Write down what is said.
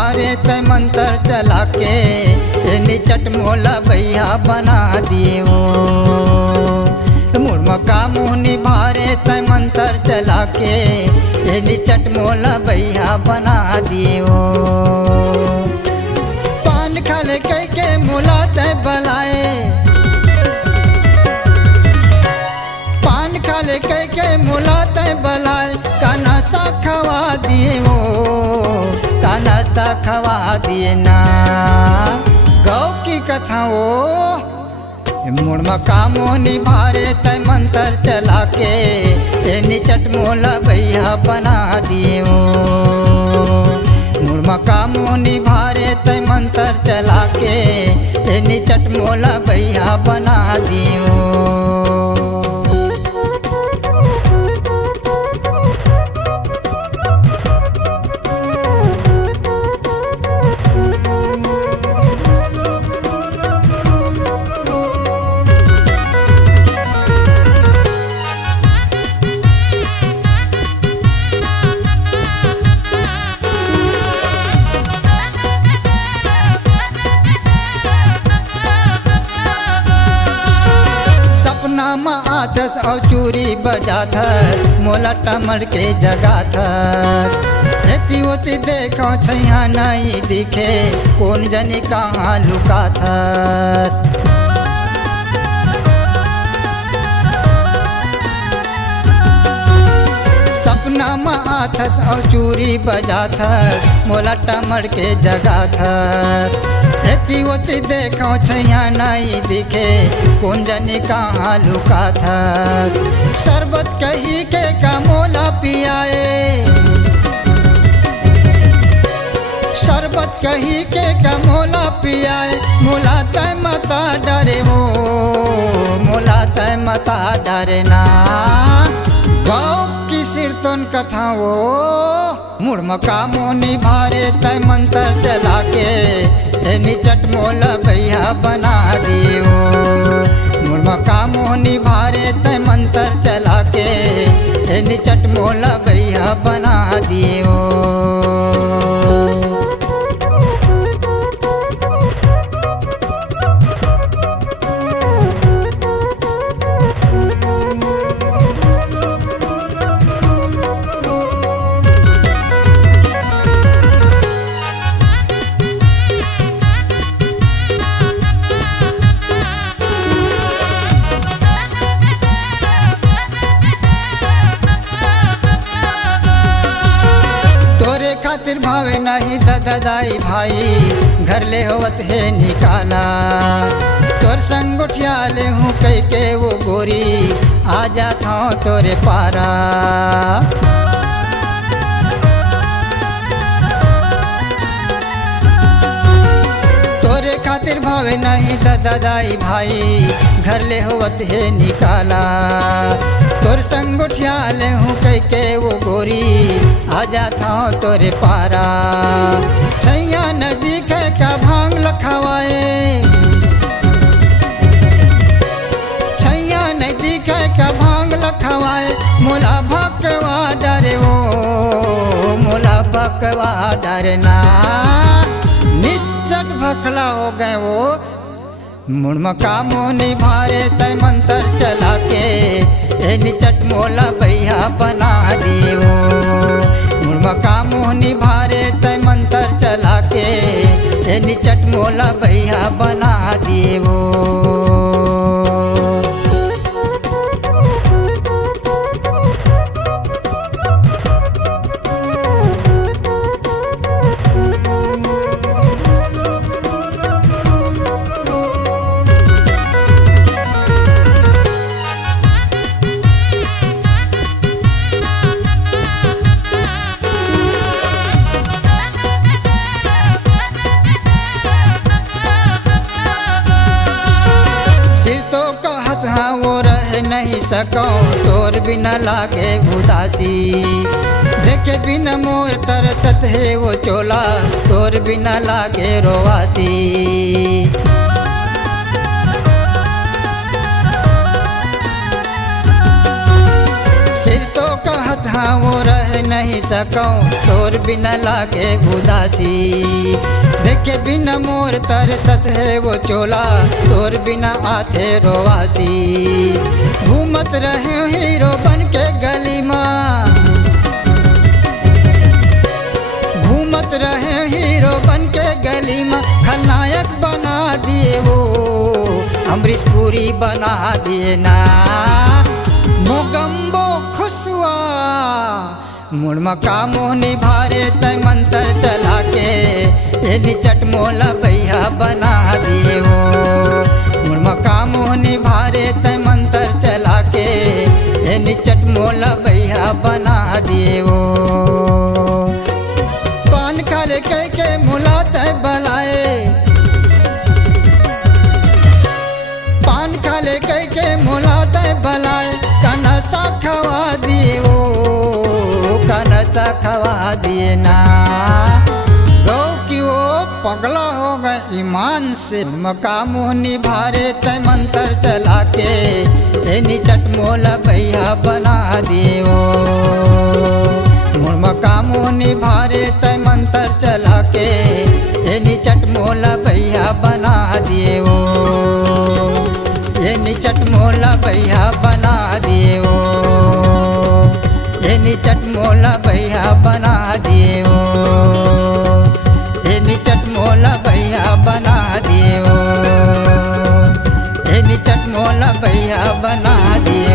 निभारे तय मंत्र चला के निचट मोला भैया बना दियो। मुर्म का मुँह निभारे तय मंत्र चला के निचट मोला भैया बना दियो। पान खाले कह के मोला तय बलाए, पान खाले कह के मोला तय बलाए। काना सा खवा दिए वो, काना सा खवा दिए ना। गौ की कथा वो मुड़मा का मुँह निभारे तय मंत्र चला के निचट मोला भैया बना दिए वो। मुड़मा का मुँह निभारे तय मंत्र चला के निचट मोला भैया बना दिए वो। सपना में आथस और चूरी बजा था मोला टमर के जगा था। हेती होती देखो छैया नहीं दिखे कौन जनी कहाँ लुका था। सपना में आथस और चूरी बजा था मोला टमर के जगा था। हेती होती देखो छैया नहीं दिखे कौन जनी कहाँ लुका था। शरबत कही के का मोला पियाए, शरबत कही के का मोला पियाए। मोला तय मता डरे वो, मोला तय मता डरे ना। गाँव की सिरतोन कथा वो मुड़म का मुँह निभारे तय मंत्र चला के निचट मोला भैया बना दियो। मुड़म का मुँह निभारे तय मंत्र चला के निचट मोला भैया बना दियो। खातिर भावे नहीं दादाई भाई घर ले होवत है निकाला। तोर संग उठिया ले हूँ कह के वो गोरी आ जाता हूँ तोरे पारा। तोरे खातिर भावे नहीं दादाई भाई घर ले होवत है निकाला। तोर संग उठिया ले हूँ कह के वो गोरी आ जाता हूँ तोरे पारा। छैया नदी के का भांग लखवाए, छैया नदी के का भांग लखवाए। मोला भकवा डरे वो, मोला भकवा डरना। निचट भखला हो गए वो। मुड़म का मुँह निभारे तय मंत्र चला के निचट मोला भैया बना दियो। मुड़म का मुँह निभारे तय मंत्र चला के निचट मोला भैया बना दियो। नहीं सको तोर बिना लागे उदासी। देखे बिना मोर तरसत है वो चोला तोर बिना लागे रोवासी। सिर तो कहत हाँ वो रह नहीं सकूं, तोर बिना लागे उदासी। देखे बिना मोर तरसत है वो चोला, तोर बिना आते रोवासी। घूमत रहे हीरो बन के गली माँ, घूमत रहे हीरो बन के गली में। खलनायक बना दिए वो, अमरीश पुरी बना दिए ना। मोगम्बो खुशवा मुड़मा का मोहनी भारे तय मंत्र चला के, ये निचट मोला भैया बना दिए वो। मुड़मा का मोहनी भारे तय मंत्र चला के, ये निचट मोला भैया बना दिए वो। पान खाले कह के मुला तय बलाए, पान खाले कह के मुला तय बलाए। कनसा खवा दिए वो, कनसा खवा दिए ना। गौ की वो पगला हो गए ईमान से। मका मोहनी भारे तय मंत्र चला के, ये निचट मोला भैया बना दिए वो। मका मोहनी भारे तय मंत्र चला के, ये निचट मोला भैया बना दिए वो। ये निचट मोला भैया बना दिए वो, ये निचट मोला भैया बना दिए वो। ये निचट मोला भैया बना दिए वो, ये निचट मोला भैया बना दिए।